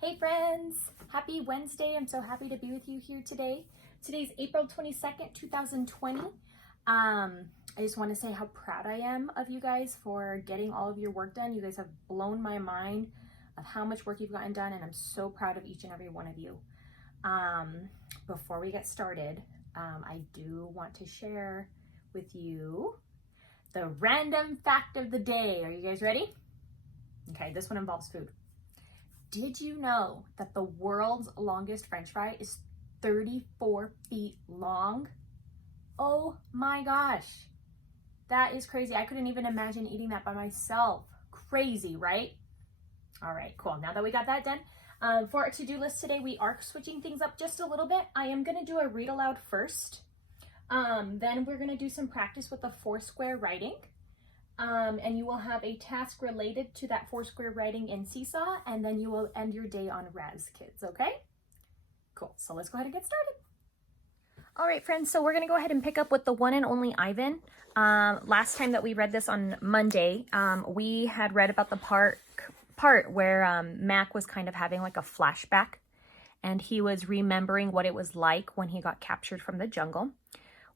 Hey friends, happy Wednesday. I'm so happy to be with you here today. Today's April 22nd, 2020. I just want to say how proud I am of you guys for getting all of your work done. You guys have blown my mind of how much work you've gotten done, and I'm so proud of each and every one of you. Before we get started, I do want to share with you the random fact of the day. Are you guys ready? Okay, this one involves food. Did you know that the world's longest French fry is 34 feet long? Oh my gosh. That is crazy. I couldn't even imagine eating that by myself. Crazy, right? All right, cool. Now that we got that done, for our to-do list today, we are switching things up just a little bit. I am going to do a read aloud first. Then we're going to do some practice with the 4-square writing. And you will have a task related to that 4-square writing in Seesaw, and then you will end your day on Raz Kids, okay? Cool, so let's go ahead and get started. All right, friends, so we're gonna go ahead and pick up with the one and only Ivan. Last time that we read this on Monday, we had read about the part where Mac was kind of having like a flashback, and he was remembering what it was like when he got captured from the jungle.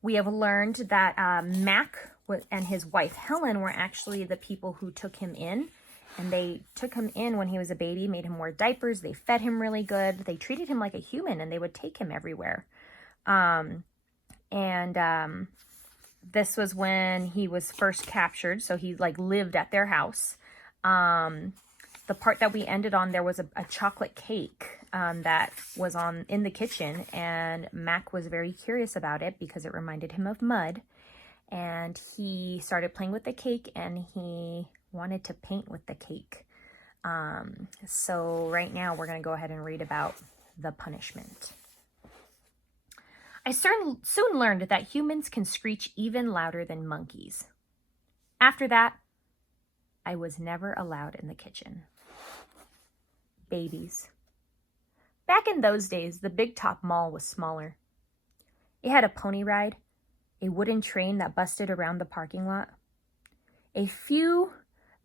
We have learned that Mac and his wife Helen were actually the people who took him in, and they took him in when he was a baby, made him wear diapers, they fed him really good, they treated him like a human, and they would take him everywhere. This was when he was first captured, so he like lived at their house. The part that we ended on, there was a chocolate cake that was in the kitchen, and Mac was very curious about it because it reminded him of mud. And he started playing with the cake, and he wanted to paint with the cake. So right now we're going to go ahead and read about the punishment. I soon learned that humans can screech even louder than monkeys. After that, I was never allowed in the kitchen. Babies. Back in those days, the Big Top Mall was smaller. It had a pony ride, a wooden train that busted around the parking lot, a few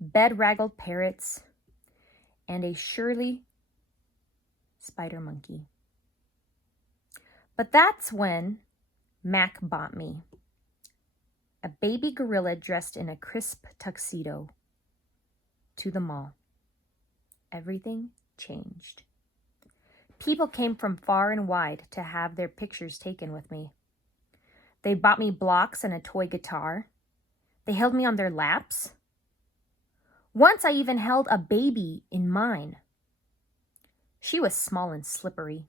bedraggled parrots, and a Shirley spider monkey. But that's when Mac bought me, a baby gorilla dressed in a crisp tuxedo, to the mall. Everything changed. People came from far and wide to have their pictures taken with me. They bought me blocks and a toy guitar. They held me on their laps. Once I even held a baby in mine. She was small and slippery.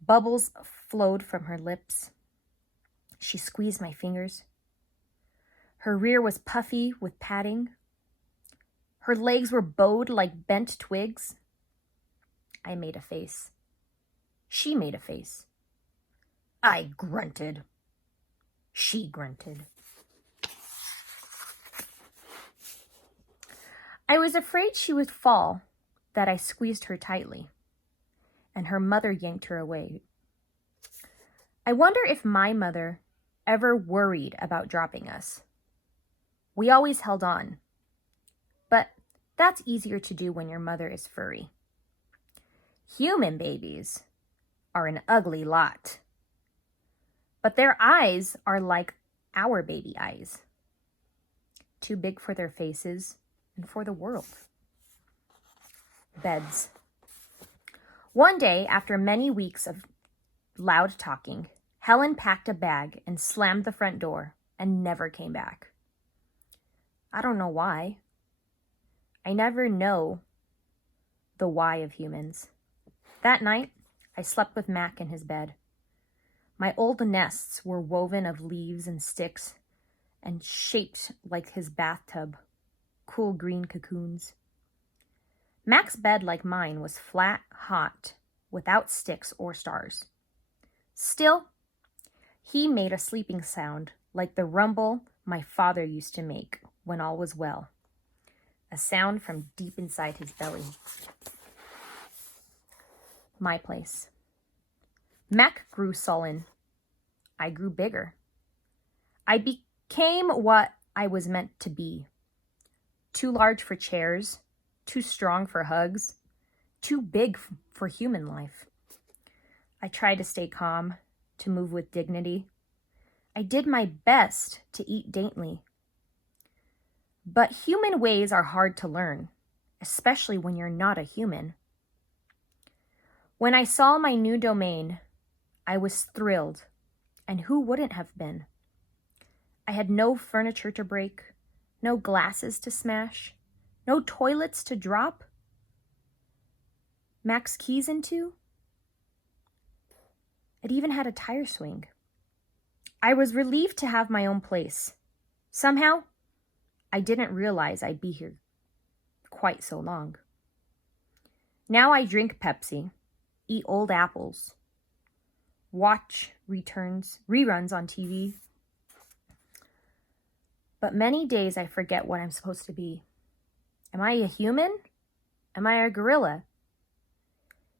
Bubbles flowed from her lips. She squeezed my fingers. Her rear was puffy with padding. Her legs were bowed like bent twigs. I made a face. She made a face. I grunted. She grunted. I was afraid she would fall, that I squeezed her tightly, and her mother yanked her away. I wonder if my mother ever worried about dropping us. We always held on, but that's easier to do when your mother is furry. Human babies are an ugly lot. But their eyes are like our baby eyes. Too big for their faces and for the world. Beds. One day, after many weeks of loud talking, Helen packed a bag and slammed the front door and never came back. I don't know why. I never know the why of humans. That night, I slept with Mac in his bed. My old nests were woven of leaves and sticks and shaped like his bathtub, cool green cocoons. Mac's bed, like mine, was flat, hot, without sticks or stars. Still, he made a sleeping sound like the rumble my father used to make when all was well, a sound from deep inside his belly. My place. Mac grew sullen. I grew bigger. I became what I was meant to be. Too large for chairs, too strong for hugs, too big for human life. I tried to stay calm, to move with dignity. I did my best to eat daintily. But human ways are hard to learn, especially when you're not a human. When I saw my new domain, I was thrilled, and who wouldn't have been? I had no furniture to break, no glasses to smash, no toilets to drop, Max keys into. It even had a tire swing. I was relieved to have my own place. Somehow, I didn't realize I'd be here quite so long. Now I drink Pepsi, eat old apples, watch reruns on TV. But many days I forget what I'm supposed to be. Am I a human? Am I a gorilla?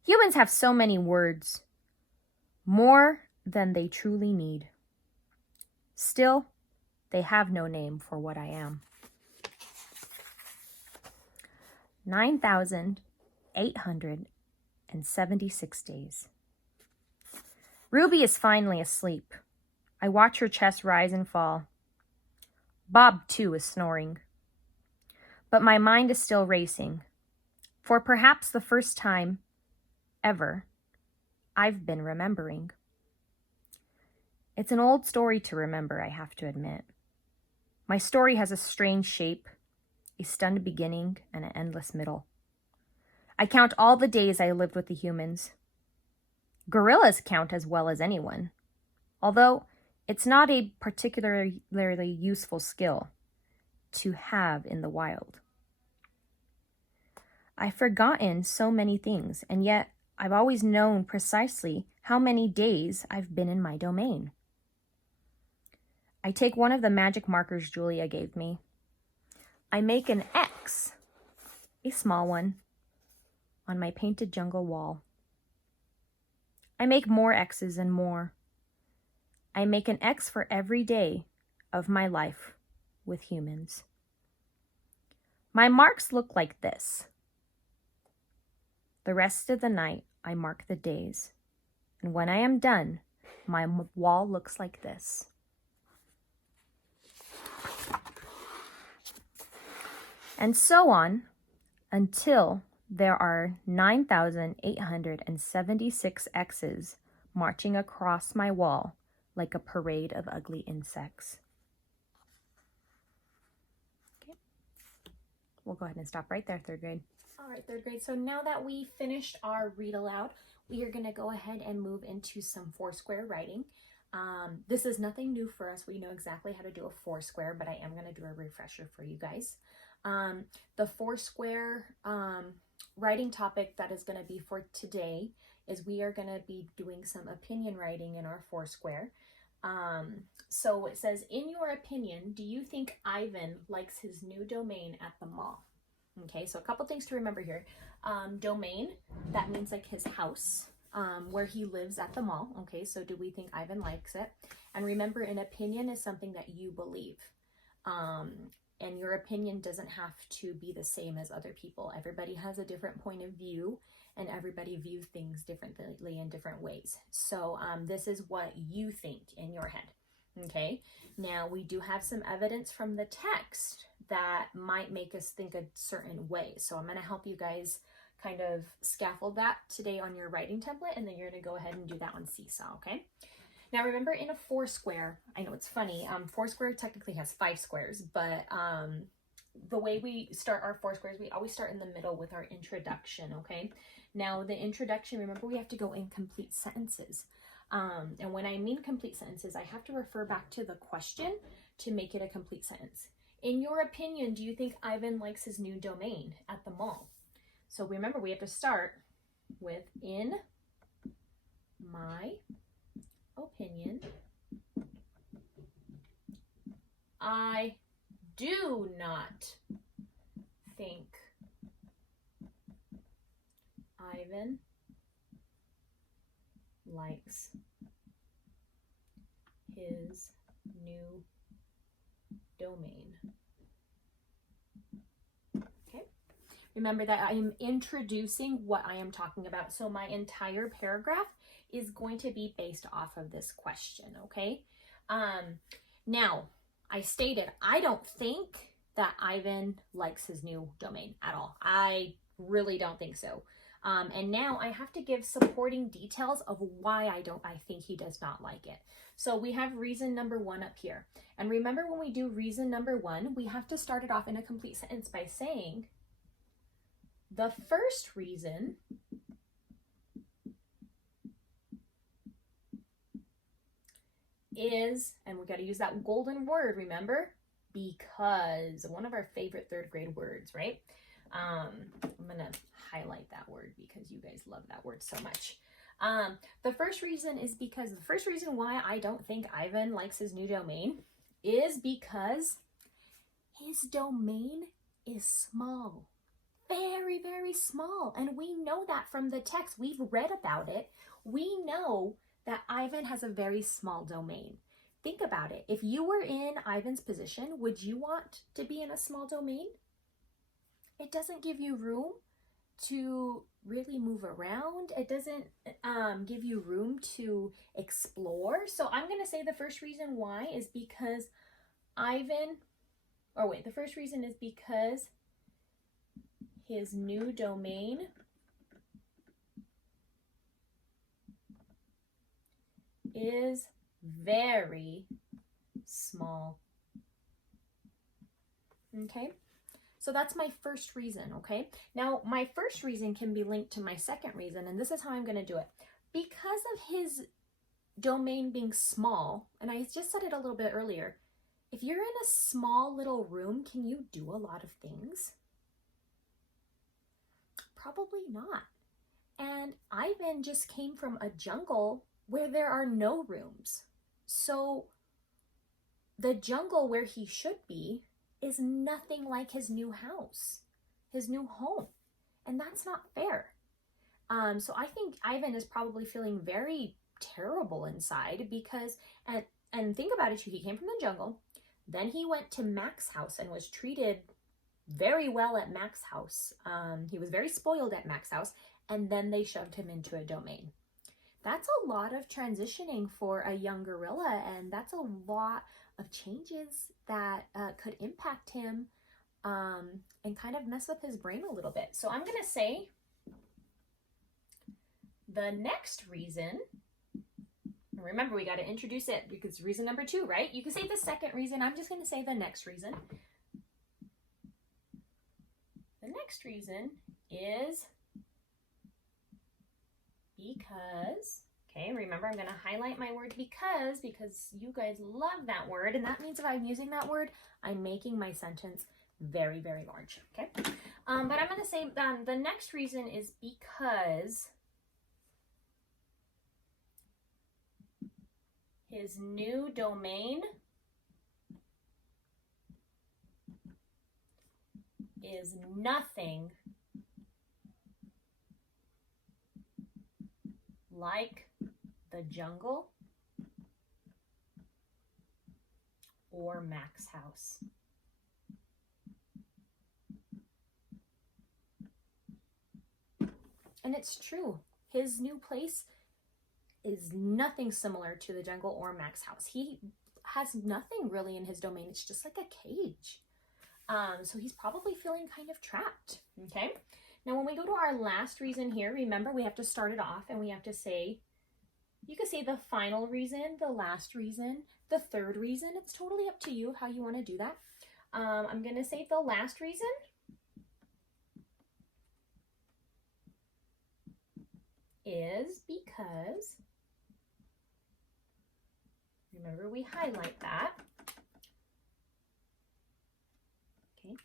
Humans have so many words, more than they truly need. Still, they have no name for what I am. 9,876 days. Ruby is finally asleep. I watch her chest rise and fall. Bob, too, is snoring. But my mind is still racing. For perhaps the first time ever, I've been remembering. It's an old story to remember, I have to admit. My story has a strange shape, a stunned beginning, and an endless middle. I count all the days I lived with the humans. Gorillas count as well as anyone, although it's not a particularly useful skill to have in the wild. I've forgotten so many things, and yet I've always known precisely how many days I've been in my domain. I take one of the magic markers Julia gave me. I make an X, a small one, on my painted jungle wall. I make more X's and more. I make an X for every day of my life with humans. My marks look like this. The rest of the night, I mark the days. And when I am done, my wall looks like this. And so on until there are 9,876 X's marching across my wall like a parade of ugly insects. Okay. We'll go ahead and stop right there, third grade. All right, third grade. So now that we finished our read aloud, we are going to go ahead and move into some Foursquare writing. This is nothing new for us. We know exactly how to do a Foursquare, but I am going to do a refresher for you guys. The Foursquare writing topic that is going to be for today is we are going to be doing some opinion writing in our Foursquare. So it says, in your opinion, do you think Ivan likes his new domain at the mall? Okay, so a couple things to remember here. Domain, that means like his house, where he lives at the mall. Okay, so do we think Ivan likes it? And remember, an opinion is something that you believe. And your opinion doesn't have to be the same as other people. Everybody has a different point of view, and everybody views things differently in different ways. So this is what you think in your head. Okay, now we do have some evidence from the text that might make us think a certain way. So I'm going to help you guys kind of scaffold that today on your writing template, and then you're going to go ahead and do that on Seesaw, okay? Now remember, in a Foursquare, I know it's funny, Foursquare technically has 5 squares, but the way we start our Foursquares, we always start in the middle with our introduction, okay? Now the introduction, remember, we have to go in complete sentences. And when I mean complete sentences, I have to refer back to the question to make it a complete sentence. In your opinion, do you think Ivan likes his new domain at the mall? So remember, we have to start with, in my opinion, I do not think Ivan likes his new domain. Okay. Remember that I am introducing what I am talking about. So my entire paragraph is going to be based off of this question, okay? Now, I stated, I don't think that Ivan likes his new domain at all. I really don't think so. And now I have to give supporting details of why I think he does not like it. So we have reason number 1 up here. And remember, when we do reason number 1, we have to start it off in a complete sentence by saying, the first reason is, and we got to use that golden word, remember? Because, one of our favorite 3rd grade words, right? I'm going to highlight that word because you guys love that word so much. The first reason is because the first reason why I don't think Ivan likes his new domain is because his domain is small. Very, very small. And we know that from the text. We've read about it. We know that Ivan has a very small domain. Think about it. If you were in Ivan's position, would you want to be in a small domain? It doesn't give you room to really move around. It doesn't give you room to explore. So I'm going to say the first reason why is because the first reason is because his new domain is very small. Okay? So that's my first reason, okay? Now, my first reason can be linked to my second reason, and this is how I'm going to do it. Because of his domain being small, and I just said it a little bit earlier, if you're in a small little room, can you do a lot of things? Probably not. And Ivan just came from a jungle where there are no rooms. So the jungle where he should be is nothing like his new house, his new home. And that's not fair. So I think Ivan is probably feeling very terrible inside because, and think about it too, he came from the jungle, then he went to Mac's house and was treated very well at Mac's house. He was very spoiled at Mac's house, and then they shoved him into a domain. That's a lot of transitioning for a young gorilla, and that's a lot of changes that could impact him and kind of mess with his brain a little bit. So I'm going to say the next reason, remember we got to introduce it because it's reason number 2, right? You can say the second reason. I'm just going to say the next reason. The next reason is because, okay, remember I'm going to highlight my word because you guys love that word, and that means if I'm using that word, I'm making my sentence very, very large, okay? But I'm going to say the next reason is because his new domain is nothing like the jungle or Mac's house. And it's true. His new place is nothing similar to the jungle or Mac's house. He has nothing really in his domain. It's just like a cage. So he's probably feeling kind of trapped, okay? Now, when we go to our last reason here, remember we have to start it off and we have to say, you can say the final reason, the last reason, the third reason. It's totally up to you how you want to do that. I'm going to say the last reason is because, remember we highlight that. Okay.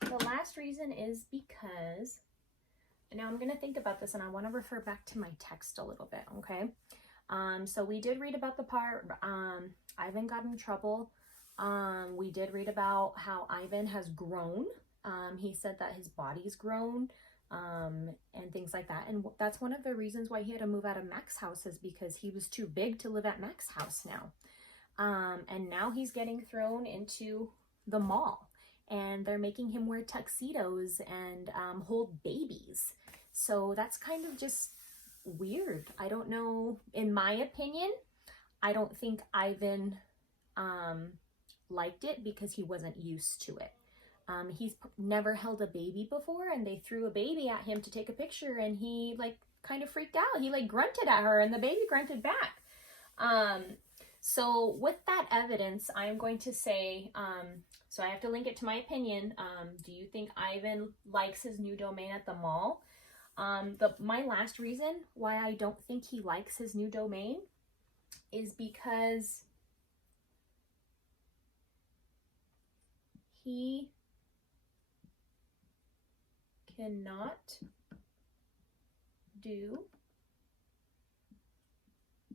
The last reason is because, now I'm going to think about this and I want to refer back to my text a little bit, okay? So we did read about the part, Ivan got in trouble. We did read about how Ivan has grown. He said that his body's grown and things like that. And that's one of the reasons why he had to move out of Mac's house, is because he was too big to live at Mac's house now. And now he's getting thrown into the mall. and they're making him wear tuxedos and hold babies. So that's kind of just weird. I don't know, in my opinion, I don't think Ivan liked it because he wasn't used to it. He's never held a baby before, and they threw a baby at him to take a picture, and he like kind of freaked out. He like grunted at her, and the baby grunted back. So with that evidence, I'm going to say, so I have to link it to my opinion. Do you think Ivan likes his new domain at the mall? My last reason why I don't think he likes his new domain is because he cannot do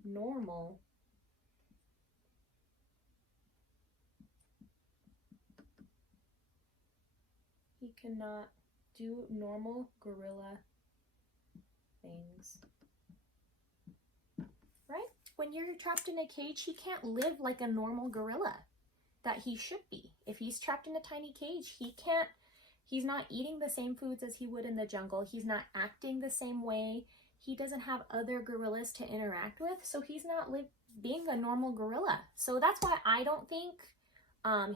normal gorilla things. Right? When you're trapped in a cage, he can't live like a normal gorilla that he should be. If he's trapped in a tiny cage, he's not eating the same foods as he would in the jungle. He's not acting the same way. He doesn't have other gorillas to interact with, so he's not being a normal gorilla. So that's why I don't think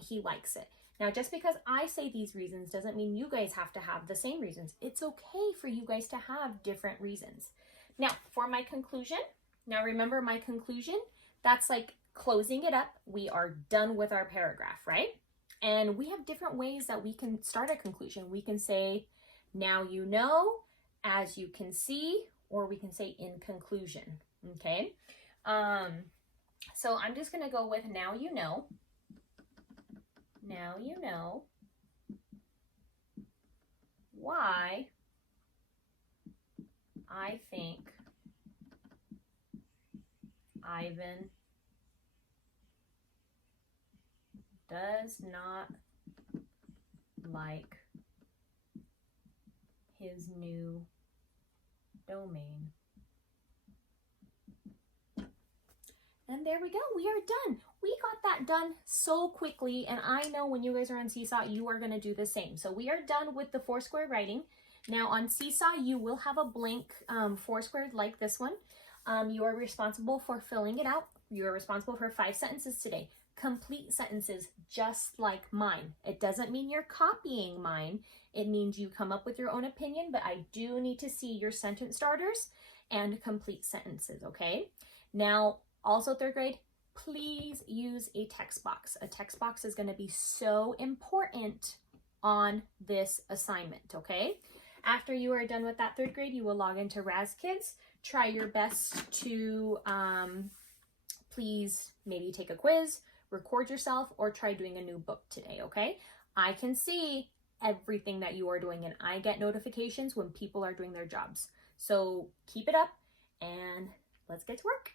he likes it. Now, just because I say these reasons doesn't mean you guys have to have the same reasons. It's okay for you guys to have different reasons. Now, for my conclusion, now remember my conclusion, that's like closing it up. We are done with our paragraph, right? And we have different ways that we can start a conclusion. We can say, now you know, as you can see, or we can say in conclusion, okay? So I'm just gonna go with now you know. Now you know why I think Ivan does not like his new domain. And there we go, we are done. We got that done so quickly, and I know when you guys are on Seesaw, you are gonna do the same. So we are done with the Foursquare writing. Now on Seesaw, you will have a blank Foursquare like this one. You are responsible for filling it out. You are responsible for 5 sentences today. Complete sentences just like mine. It doesn't mean you're copying mine. It means you come up with your own opinion, but I do need to see your sentence starters and complete sentences, okay? Now, also 3rd grade, please use a text box. A text box is going to be so important on this assignment, okay? After you are done with that 3rd grade, you will log into Raz Kids. Try your best to please maybe take a quiz, record yourself, or try doing a new book today, okay? I can see everything that you are doing, and I get notifications when people are doing their jobs. So keep it up, and let's get to work.